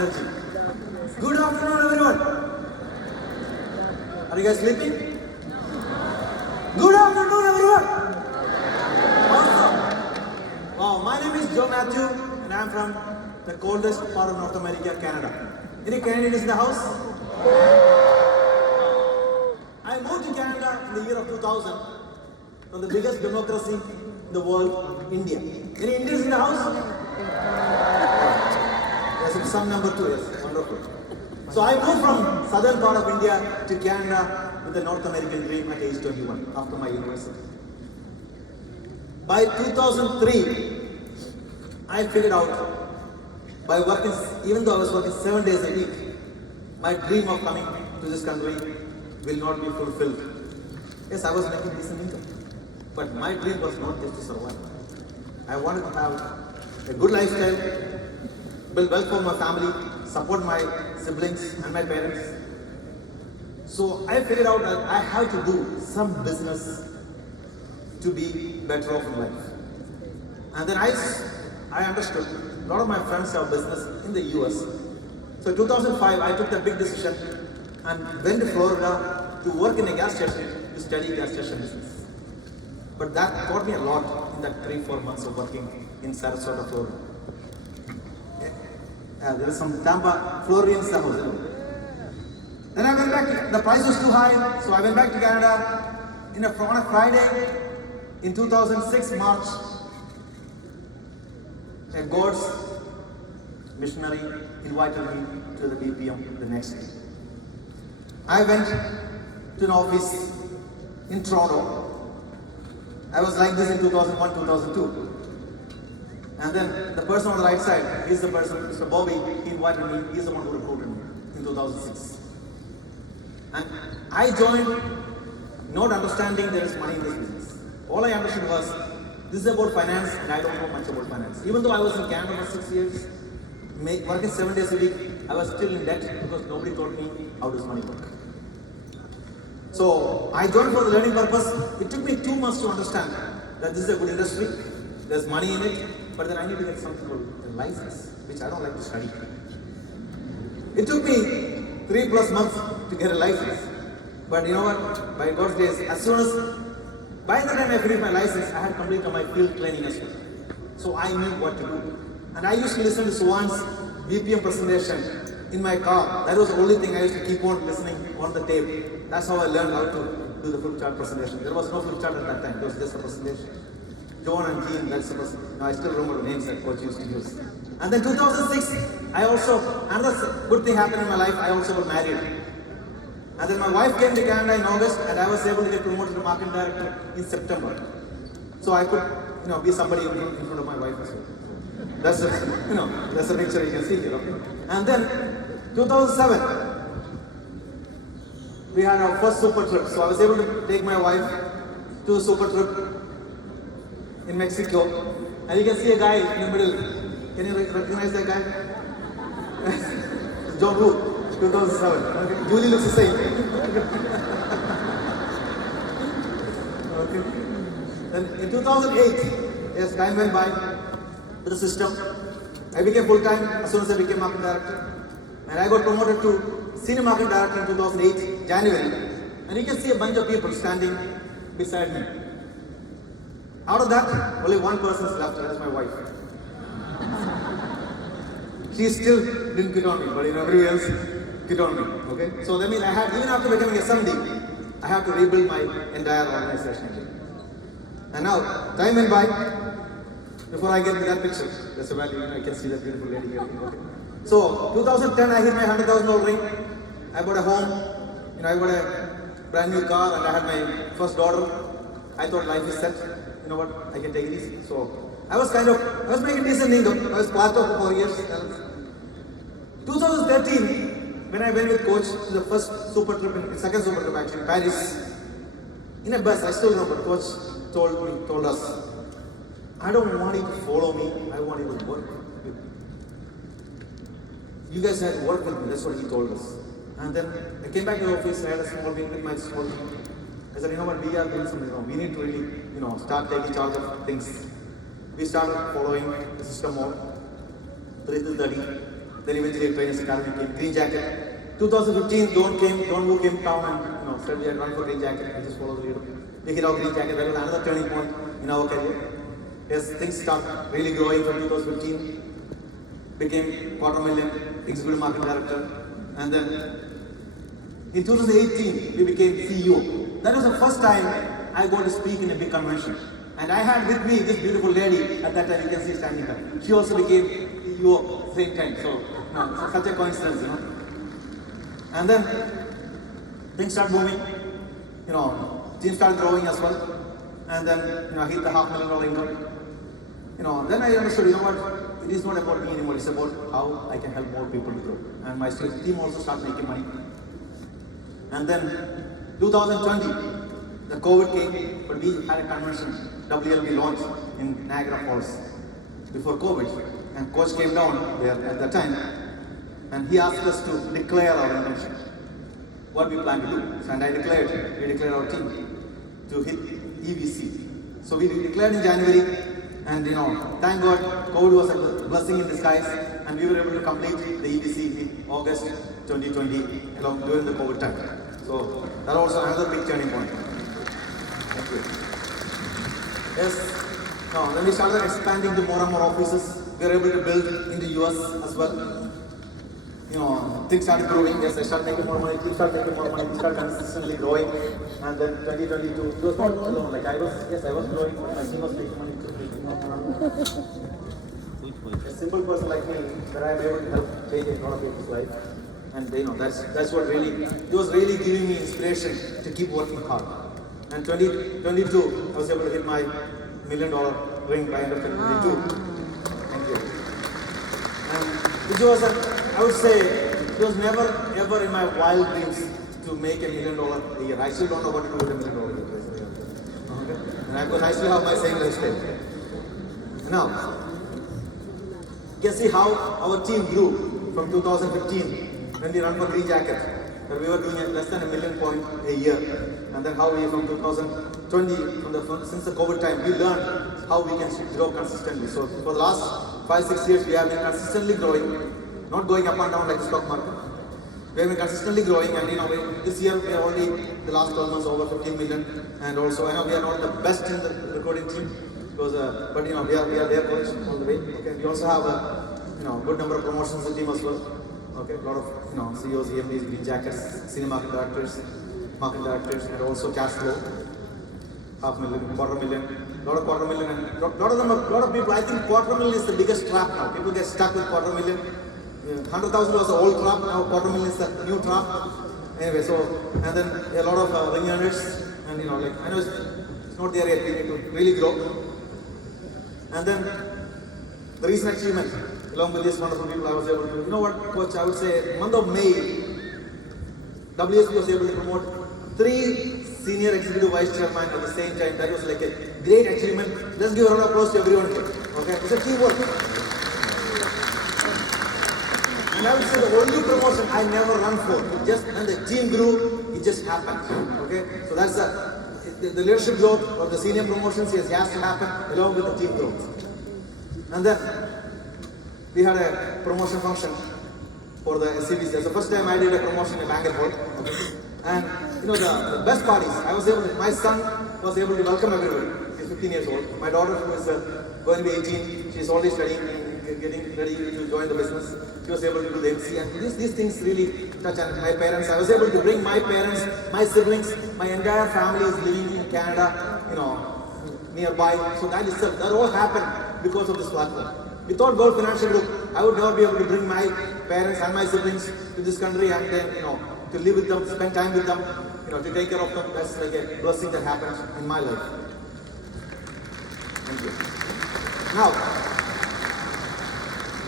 energy. Good afternoon, everyone. Are you guys sleeping? Good afternoon, everyone. Awesome. Wow, my name is Joe Matthew, and I'm from the coldest part of North America, Canada. Any Canadians in the house? I moved to Canada in the year of 2000 from the biggest democracy in the world, India. Any Indians in the house? Yes, some number two, yes, wonderful. So I moved from southern part of India to Canada with the North American dream at age 21 after my university. By 2003, I figured out by working, even though I was working 7 days a week, my dream of coming to this country will not be fulfilled. Yes, I was making decent income, but my dream was not just to survive. I wanted to have a good lifestyle, build wealth for my family, support my siblings and my parents. So I figured out that I have to do some business to be better off in life. And then I understood a lot of my friends have business in the US. So in 2005, I took the big decision and went to Florida to work in a gas station to study gas station business. But that taught me a lot in that 3-4 months of working in Sarasota, Florida. There are some Tampa Floridians in the house. Then I went back, the price was too high, so I went back to Canada on a Friday in 2006, March. A God's missionary invited me to the BPM the next day. I went to an office in Toronto. I was like this in 2001, 2002. And then the person on the right side, he's the person, Mr. Bobby, he invited me, he's the one who recruited me in 2006. And I joined not understanding there is money in this business. All I understood was, this is about finance and I don't know much about finance. Even though I was in Canada for 6 years, working 7 days a week, I was still in debt because nobody taught me how does money work. So I joined for the learning purpose. It took me 2 months to understand that this is a good industry, there's money in it, but then I need to get something called a license, which I don't like to study. It took me 3+ months to get a license. But you know what? By God's grace, by the time I finished my license, I had completed my field training as well. So I knew what to do. And I used to listen to Swan's BPM presentation in my car. That was the only thing I used to keep on listening on the tape. That's how I learned how to do the flip chart presentation. There was no flip chart at that time. It was just a presentation. John and Keen, that's the person. I still remember the names that coach used to use. And then 2006, another good thing happened in my life, I also got married. And then my wife came to Canada in August and I was able to get promoted to marketing director in September. So I could, be somebody in front of my wife as well. That's the picture you can see here. Okay? And then 2007, we had our first super trip. So I was able to take my wife to a super trip in Mexico. And you can see a guy in the middle. Can you recognize that guy? John Woo, 2007. Okay. Julie looks the same. Okay. Then in 2008, yes, time went by with the system. I became full-time as soon as I became marketing director. And I got promoted to senior marketing director in 2008, January. And you can see a bunch of people standing beside me. Out of that, only one person is left, that is my wife. She still didn't quit on me, but everybody else quit on me. Okay? So that means even after becoming a SMD, I have to rebuild my entire organization again. And now, time went by. Before I get to that picture, there's a value, I can see that beautiful lady here. Okay. So, 2010, I hit my $100,000 ring. I bought a home. I bought a brand new car, and I had my first daughter. I thought life is set. You know what? I can take it easy. So, I was making decent income. I was part of 4 years. 2013, when I went with coach to the second super trip actually, Paris. In a bus, I still remember, coach told us, I don't want you to follow me, I want you to work with me. You guys had to work with me, that's what he told us. And then I came back to the office, I had a small meeting with my small team. I said, we are doing something wrong. We need to really, start taking charge of things. We started following the system more. 3 to 30. Then eventually Trainers Academy came, Green Jacket. 2015, Don Wu came down and said we had run for Green Jacket. We just followed the leader. We hit our Green Jacket. That was another turning point in our career. Yes, things start really growing from 2015. Became $250,000 executive marketing director, and then in 2018 we became CEO. That was the first time I got to speak in a big convention, and I had with me this beautiful lady at that time. You can see standing there. She also became CEO at the same time. So it's such a coincidence, And then things start moving. Team started growing as well, and then I hit the $500,000 income. Then I understood. What? It is not about me anymore, it's about how I can help more people to grow. And my team also started making money. And then 2020, the COVID came, but we had a convention, WLB launched in Niagara Falls before COVID. And coach came down there at that time, and he asked us to declare our intention, what we plan to do. And we declared our team to hit EVC. So we declared in January. And thank God, COVID was a blessing in disguise, and we were able to complete the EBC in August 2020, during the COVID time. So that was also another big turning point. Thank you. Yes. Then we started expanding to more and more offices. We were able to build in the US as well. Things started growing. Yes, I started making more money. Team started making more money. We started consistently growing. And then 2022, it was not alone. I was growing. My team was making money too. A simple person like me, that I am able to help change a lot of people's life. And that's what really, it was really giving me inspiration to keep working hard. And 2022, I was able to hit my $1 million ring by end of 2022. Thank you. And it was, I would say, it was never ever in my wild dreams to make $1 million a year. I still don't know what to do with $1 million a year. Okay? And I still have my same lifestyle. Now, you can see how our team grew from 2015 when we ran for Green Jacket, where we were doing less than $1 million a year. And then how we from 2020, since the COVID time, we learned how we can grow consistently. So for the last 5-6 years, we have been consistently growing, not going up and down like the stock market. We have been consistently growing, and this year we are already, the last 12 months, over 15 million. And also, I know we are not the best in the recruiting team, but we are there coach all the way. Okay, we also have a good number of promotions in the team as well. Okay, a lot of CEOs, EMDs, Green Jackets, senior market directors, and also cash flow, $500,000, $250,000, lot of $250,000, and lot of people. I think $250,000 is the biggest trap now. People get stuck with $250,000. 100,000 was the old trap. Now $250,000 is the new trap. Anyway, so and then a lot of ring earners, and I know it's not there yet. We need to really grow. And then the recent achievement, along with these wonderful people, I was able to, coach, I would say, month of May, WSP was able to promote 3 senior executive vice chairman at the same time. That was like a great achievement. Let's give a round of applause to everyone here. Okay, it's a teamwork. And I would say the only promotion I never run for, when the team grew, it just happened. Okay, so that's the leadership growth or the senior promotions has to happen along with the team growth. And then we had a promotion function for the SCBC. That's the first time I did a promotion in Bangalore. Okay. And the best part is my son was able to welcome everyone. He's 15 years old. My daughter, who is going to be 18, she's already studying, getting ready to join the business. She was able to do the MC, and these things really touch. And my parents, I was able to bring my parents, my siblings, my entire family is living in Canada, nearby. So that all happened because of this platform. Without Gold Financial Group, I would never be able to bring my parents and my siblings to this country and then, to live with them, spend time with them, to take care of them. That's like a blessing that happened in my life. Thank you. Now,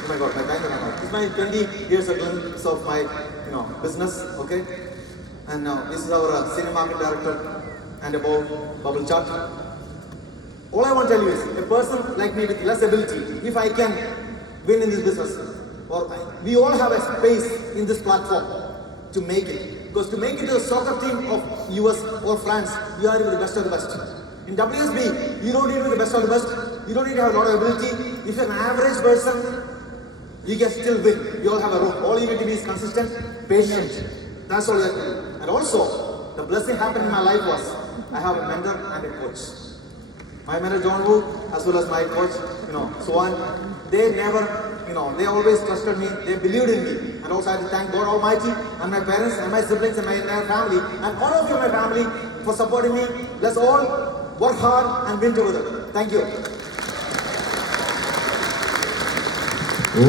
oh my God, my time is out. This is my 20 years of glimpse of my, business, okay? And now this is our senior market director and about bubble chart. All I want to tell you is, a person like me with less ability, if I can win in this business, we all have a space in this platform to make it. Because to make it to the soccer team of US or France, you are the best of the best. In WSB, you don't need to be the best of the best. You don't need to have a lot of ability. If you're an average person, you can still win. You all have a rope. All you need to be is consistent, patient. That's all you have to do. And also, the blessing happened in my life was I have a mentor and a coach. My mentor John Woo, as well as my coach, Swan, they never, they always trusted me. They believed in me. And also I have to thank God Almighty and my parents and my siblings and my entire family and all of you in my family for supporting me. Let's all work hard and win together. Thank you.